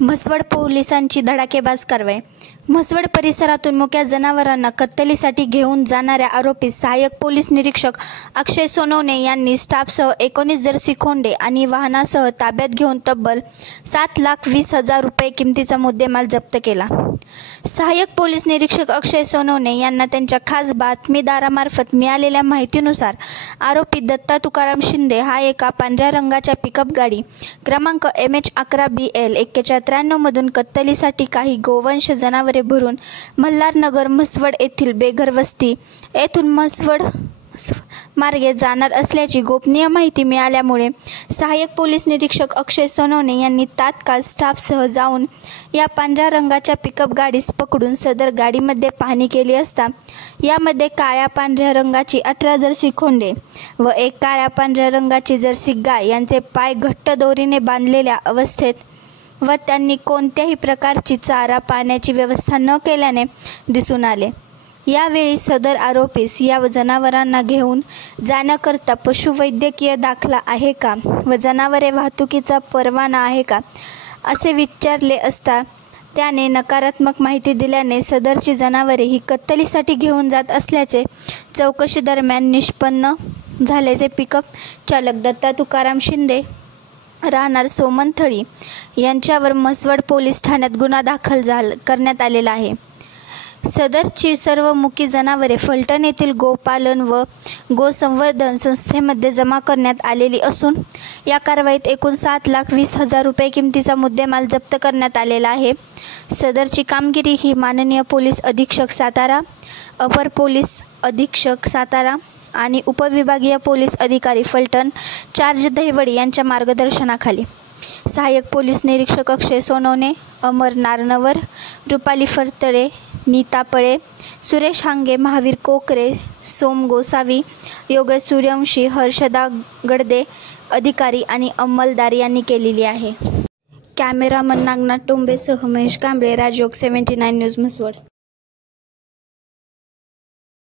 म्हसवड पोलिसांची धडाकेबाज कारवाई. म्हसवड परिसरातून मुक्या जनावरांना कत्तलीसाठी घेऊन जाणाऱ्या आरोपी सहाय्यक पोलीस निरीक्षक अक्षय सोनवणे यांनी स्टाफसह 19 जर्सी खोंडे आणि वाहनासह ताब्यात घेऊन तब्बल 7,20,000 रुपये किमतीचा मुद्देमाल जप्त केला. सहाय्यक पोलीस निरीक्षक अक्षय सोनवणे यांना त्यांच्या खास बातमीदारामार्फत मिळालेल्या माहितीनुसार आरोपी दत्ता तुकाराम शिंदे हा एका पांढऱ्या रंगाच्या पिकअप गाडी क्रमांक MH11BL 7193 मधून कत्तलीसाठी काही गोवंश जनावरे भरून मल्हारनगर म्हसवड येथील बेघर वस्ती येथून म्हसवड मार्गे जाणार असल्याची गोपनीय माहिती मिळाल्यामुळे सहाय्यक पोलीस निरीक्षक अक्षय सोनवणे यांनी तात्काळ स्टाफसह जाऊन या पांढऱ्या रंगाच्या पिकअप गाडीस पकडून सदर गाडीमध्ये पाहणी केली असता यामध्ये काळ्या पांढऱ्या रंगाची 18 जर्सी खोंडे व एक काळ्या पांढऱ्या रंगाची जर्सी गाय यांचे पाय घट्ट दोरीने बांधलेल्या अवस्थेत व त्यांनी कोणत्याही प्रकारची चारा पाण्याची व्यवस्था न केल्याने दिसून आले. यावेळी सदर आरोपीस या जनावरांना घेऊन जाण्याकरता पशुवैद्यकीय दाखला आहे का व जनावरे वाहतुकीचा परवाना आहे का असे विचारले असता त्याने नकारात्मक माहिती दिल्याने सदरची जनावरे ही कत्तलीसाठी घेऊन जात असल्याचे चौकशी दरम्यान निष्पन्न झाल्याचे पिकअप चालक दत्ता तुकाराम शिंदे राहणार सोमनथळी यांच्यावर म्हसवड पोलीस ठाण्यात गुन्हा दाखल करण्यात आलेला आहे. सदरची सर्व मुकी जनावरे फलटण येथील गोपालन व गोसंवर्धन संस्थेमध्ये जमा करण्यात आलेली असून या कारवाईत एकूण 7,20,000 रुपये किमतीचा मुद्देमाल जप्त करण्यात आलेला आहे. सदरची कामगिरी ही माननीय पोलीस अधीक्षक सातारा, अपर पोलीस अधीक्षक सातारा आणि उपविभागीय पोलीस अधिकारी फलटण चार्ज दहिवडी यांच्या मार्गदर्शनाखाली सहाय्यक पोलीस निरीक्षक अक्षय सोनवणे, अमर नारनवर, रुपाली फरतळे, नीता पळे, सुरेश हांगे, महावीर कोकरे, सोम गोसावी, योगेश सूर्यवंशी, हर्षदा गडदे अधिकारी आणि अंमलदार यांनी केलेली आहे. कॅमेरामन नागनाथ टोंबेसह महेश कांबळे, राजयोग 79 न्यूज म्हसवड.